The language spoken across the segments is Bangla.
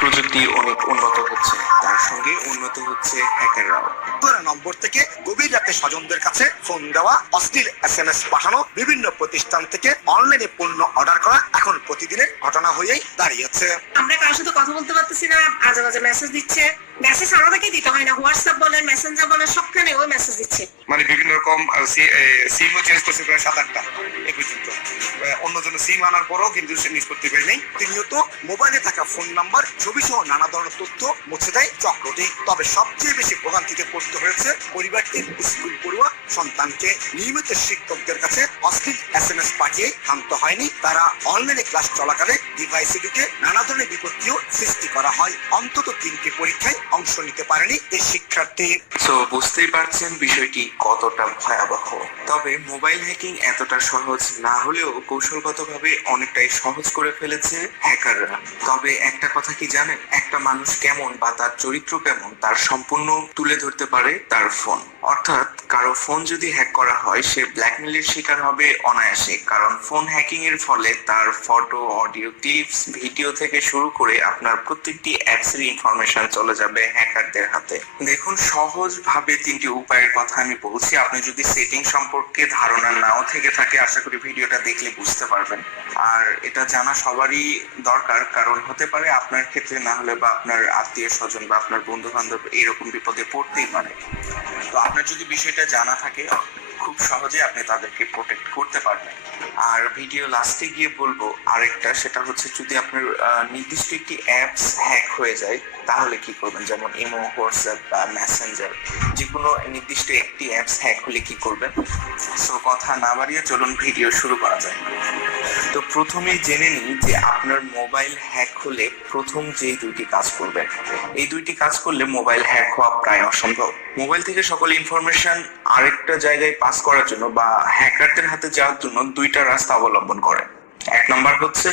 প্রযুক্তি অনেক উন্নত হচ্ছে, তার সঙ্গে উন্নত হচ্ছে হ্যাকাররাও। নম্বর থেকে গভীর রাতে স্বজনদের কাছে ফোন দেওয়া, অশ্লীল SMS পাঠানো, বিভিন্ন প্রতিষ্ঠান থেকে অনলাইনে পণ্য অর্ডার করা এখন প্রতিদিনের ঘটনা হয়েই দাঁড়িয়েছে। আমরা কারোর সাথে কথা বলতে পারতেছি না, আজে বাজে মেসেজ দিচ্ছে। মেসেজ আমাদেরকে দিতে হয় না, হোয়াটসঅ্যাপ বলেন, মেসেঞ্জার বলেন, সবখানে ওই মেসেজ দিচ্ছে। মানে বিভিন্ন রকম সিমও চেঞ্জ করছে প্রায় 7-8টা এ পর্যন্ত। অন্যজন সিম আনার পরও কিন্তু সে নিষ্পত্তি পায় নাই। প্রতিনিয়ত মোবাইলে থাকা ফোন নাম্বার, ছবি সহ নানা ধরনের তথ্য মুছে দেয় চক্রটি। তবে সবচেয়ে বেশি ভোগান্তিতে পড়তে হয়েছে পরিবারটির স্কুল পড়ুয়া সন্তানকে। নিয়মিত শিক্ষকদের কাছে অশ্লীল SMS পাঠিয়ে থামতে হয়নি, তারা অনলাইনে ক্লাস চলাকালে ডিভাইসে ঢুকে নানা ধরনের বিপত্তিও সৃষ্টি করা হয়। অন্তত 3টি পরীক্ষায় অংশ নিতে পারেনি এই শিক্ষার্থী। সো বুঝতেই পারছেন বিষয়টি কতটা ভয়াবহ। তবে মোবাইল হ্যাকিং এতটা সহজ না হলেও কৌশলগতভাবে অনেকটাই সহজ করে ফেলেছে হ্যাকাররা। তবে একটা কথা কি জানেন, একটা মানুষ কেমন বা তার চরিত্র কেমন তার সম্পূর্ণ তুলে ধরতে পারে তার ফোন। অর্থাৎ কারো ফোন যদি হ্যাক করা হয়, সে ব্ল্যাকমেলের শিকার হবে অনায়াসে। কারণ ফোন হ্যাকিং এর ফলে তার ফটো, অডিও ক্লিপস, ভিডিও থেকে শুরু করে আপনার প্রত্যেকটি অ্যাপস এর ইনফরমেশন চলে যাবে হ্যাকারদের হাতে। দেখুন, সহজ ভাবে 3টি উপায়ের কথা আমি বলছি। আপনি যদি সেটিং সম্পর্কে ধারণা নাও থেকে থাকে, আশা করি ভিডিওটা দেখলে বুঝতে পারবেন। আর এটা জানা সবারই দরকার, কারণ হতে পারে আপনার ক্ষেত্রে না হলে বা আপনার আত্মীয় স্বজন বা আপনার বন্ধু বান্ধব এরকম বিপদে পড়তেই পারে। তো আপনার যদি বিষয়টা জানা থাকে, খুব সহজে আপনি তাদেরকে প্রোটেক্ট করতে পারবেন। আর ভিডিও লাস্টে গিয়ে বলবো আরেকটা, সেটা হচ্ছে যদি আপনার নির্দিষ্ট একটি অ্যাপস হ্যাক হয়ে যায় তাহলে কি করবেন। যেমন ইমো, হোয়াটসঅ্যাপ বা মেসেঞ্জার, যে কোনো নির্দিষ্ট একটি অ্যাপস হ্যাক হলে কি করবেন। সো কথা না বাড়িয়ে চলুন ভিডিও শুরু করা যায়। তো প্রথমেই জেনে নিই যে আপনার মোবাইল হ্যাক হলে প্রথম যেই 2টি কাজ করবেন, এই 2টি কাজ করলে মোবাইল হ্যাক হওয়া প্রায় অসম্ভব। মোবাইল থেকে সকল ইনফরমেশন আরেকটা জায়গায় পাস করার জন্য বা হ্যাকারদের হাতে যাওয়ার জন্য 2টা রাস্তা অবলম্বন করে। 1 নম্বর হচ্ছে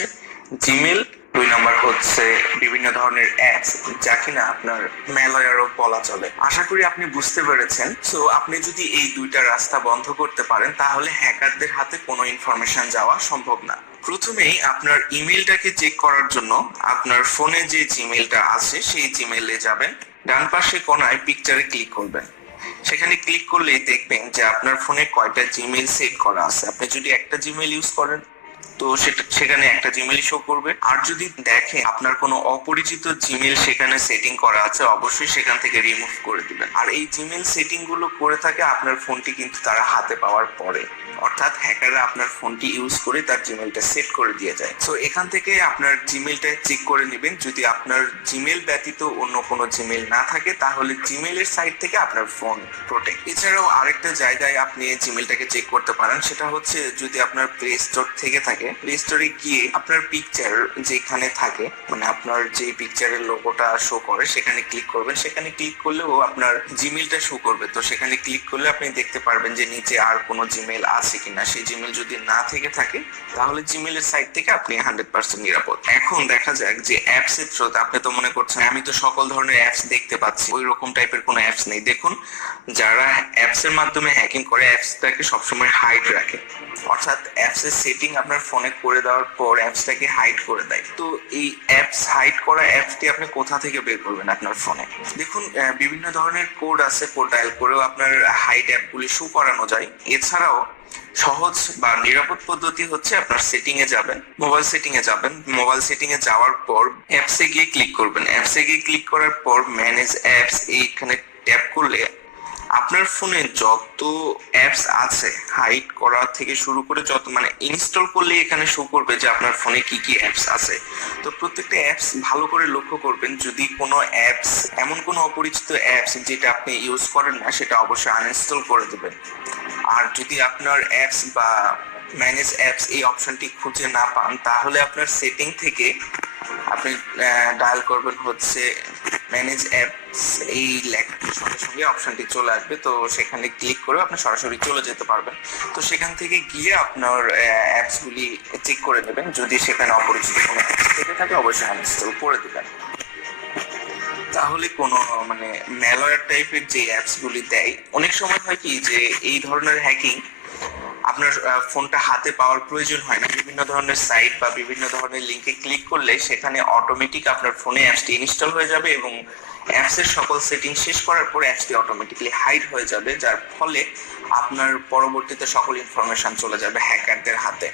জিমেল, 2 নম্বর হচ্ছে বিভিন্ন ধরনের অ্যাপস, যা কিনা আপনার ম্যালওয়্যারও বলা চলে। আশা করি আপনি বুঝতে পেরেছেন। সো আপনি যদি এই 2টা রাস্তা বন্ধ করতে পারেন তাহলে হ্যাকারদের হাতে কোনো ইনফরমেশন যাওয়া সম্ভব না। প্রথমেই আপনার ইমেলটাকে চেক করার জন্য আপনার ফোনে যে জিমেলটা আছে সেই জিমেলে যাবেন, ডান পাশে কোণায় পিকচারে ক্লিক করবেন। সেখানে ক্লিক করলেই দেখবেন যে আপনার ফোনে কয়টা জিমেল সেট করা আছে। আপনি যদি একটা জিমেল ইউজ করেন তো সেখানে একটা জিমেল শো করবে। আর যদি দেখেন আপনার কোনো অপরিচিত জিমেল সেখানে সেটিং করা আছে, অবশ্যই সেখান থেকে রিমুভ করে দিবেন। আর এই জিমেল সেটিং গুলো করে থাকে আপনার ফোনটি কিন্তু তারা হাতে পাওয়ার পরে, অর্থাৎ হ্যাকাররা আপনার ফোনটি ইউজ করে তার জিমেলটা সেট করে দিয়ে যায়। সো এখান থেকে আপনার জিমেলটা চেক করে নেবেন। যদি আপনার জিমেল ব্যতীত অন্য কোনো জিমেল না থাকে তাহলে জিমেলের সাইট থেকে আপনার ফোন প্রোটেক্ট। এছাড়াও আরেকটা জায়গায় আপনি জিমেলটাকে চেক করতে পারেন, সেটা হচ্ছে যদি আপনার প্লে স্টোর থেকে থাকে, প্লে স্টোরে গিয়ে আপনার পিকচার যেখানে থাকে, মানে আপনার যে পিকচারের লোগোটা শো করে সেখানে ক্লিক করবেন। সেখানে ক্লিক করলেও আপনার জিমেলটা শো করবে। তো সেখানে ক্লিক করলে আপনি দেখতে পারবেন যে নিচে আর কোনো জিমেল আছে কিনা। সেই জিমেল যদি না থেকে থাকে তাহলে জিমেলের সাইট থেকে আপনি 100% নিরাপদ। এখন দেখা যাক যে অ্যাপস এর থ্রুতে আপনি তো মনে করছেন আমি তো সকল ধরনের অ্যাপস দেখতে পাচ্ছি, ওই রকম টাইপের কোনো অ্যাপস নেই। দেখুন, যারা অ্যাপস এর মাধ্যমে হ্যাকিং করে অ্যাপসটাকে সবসময় হাইড রাখে, অর্থাৎ অ্যাপস এর সেটিং আপনার ফোনে করে দেওয়ার পর অ্যাপসটাকে হাইড করে দেয়। তো এই অ্যাপস হাইড করা অ্যাপসটি আপনি কোথা থেকে বের করবেন আপনার ফোনে। দেখুন, বিভিন্ন ধরনের কোড আছে, কোড ডায়াল করেও আপনার হাইড অ্যাপগুলি শো করানো যায়। এছাড়াও সহজ বা নিরাপদ পদ্ধতি হচ্ছে আপনার সেটিং এ যাবেন, মোবাইল সেটিং এ যাবেন। মোবাইল সেটিং এ যাওয়ার পর অ্যাপসে গিয়ে ক্লিক করবেন। অ্যাপসে গিয়ে ক্লিক করার পর ম্যানেজ অ্যাপস এইখানে ট্যাপ করলে আপনার ফোনে যত অ্যাপস আছে হাইড করা থেকে শুরু করে যত মানে ইনস্টল করলে এখানে শো করবে যে আপনার ফোনে কি কি অ্যাপস আছে। তো প্রত্যেকটা অ্যাপস ভালো করে লক্ষ্য করবেন। যদি কোনো অ্যাপস, এমন কোনো অপরিচিত অ্যাপস যেটা আপনি ইউজ করেন না, সেটা অবশ্যই আনইনস্টল করে দেবেন। আর যদি আপনার অ্যাপস বা ম্যানেজ অ্যাপস এই অপশনটি খুঁজে না পান তাহলে আপনার সেটিং থেকে আপনি ডায়াল করবেন হচ্ছে ম্যানেজ অ্যাপস, এই লেখার সঙ্গে সঙ্গে অপশনটি চলে আসবে। তো সেখানে ক্লিক করে আপনি সরাসরি চলে যেতে পারবেন। তো সেখান থেকে গিয়ে আপনার অ্যাপসগুলি চেক করে নেবেন। যদি সেখানে অপরিচিত কোনো অ্যাপস থেকে থাকে অবশ্যই আনইনস্টল করে দেবেন। তাহলে কোনো মানে ম্যালওয়্যার টাইপের যে অ্যাপসগুলি দেয়, অনেক সময় হয় কি যে এই ধরনের হ্যাকিং আপনার ফোনটা হাতে পাওয়ার প্রয়োজন হয় না। বিভিন্ন ধরনের সাইট বা বিভিন্ন ধরনের লিঙ্কে ক্লিক করলে সেখানে অটোমেটিক আপনার ফোনে অ্যাপসটি ইনস্টল হয়ে যাবে এবং অ্যাপসের সকল সেটিং শেষ করার পর অ্যাপসটি অটোমেটিক্যালি হাইড হয়ে যাবে, যার ফলে আপনার পরবর্তীতে সকল ইনফরমেশন চলে যাবে হ্যাকারদের হাতে।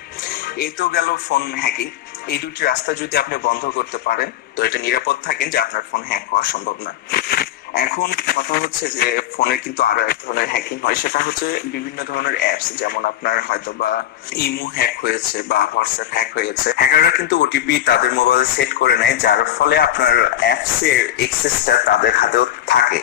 এই তো গেল ফোন হ্যাকিং। এই দুটি রাস্তা যদি আপনি বন্ধ করতে পারেন তো এটা নিরাপদ থাকেন যে আপনার ফোন হ্যাক হওয়া সম্ভব না। এখন কথা হচ্ছে যে ফোনে কিন্তু আরো এক ধরনের হ্যাকিং হয়, সেটা হচ্ছে বিভিন্ন ধরনের অ্যাপস, যেমন আপনার হয়তো বা ইমো হ্যাক হয়েছে বা হোয়াটসঅ্যাপ হ্যাক হয়েছে। হ্যাকাররা কিন্তু ওটিপি তাদের মোবাইলে সেট করে নেয়, যার ফলে আপনার অ্যাপস এর অ্যাক্সেসটা তাদের হাতেও থাকে।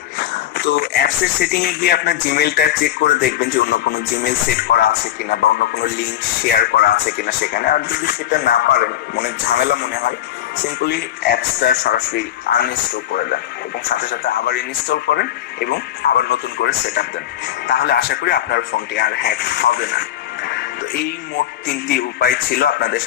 তো অ্যাপস এর সেটিং এ গিয়ে আপনার জিমেইলটা চেক করে দেখবেন যে অন্য কোনো জিমেইল সেট করা আছে কিনা বা অন্য কোনো লিংক শেয়ার করা আছে কিনা সেখানে। আর যদি সেটা না পারেন, ঝামেলা মনে হয়, সিম্পলি অ্যাপসটা সরাসরি আনইনস্টল করে দেন এবং সাথে সাথে আবার ইনস্টল করেন এবং আবার নতুন করে সেট আপ দেন। তাহলে আশা করি আপনার ফোনটি আর হ্যাক হবে না। তো এই মোট 3টি উপায় ছিল আপনাদের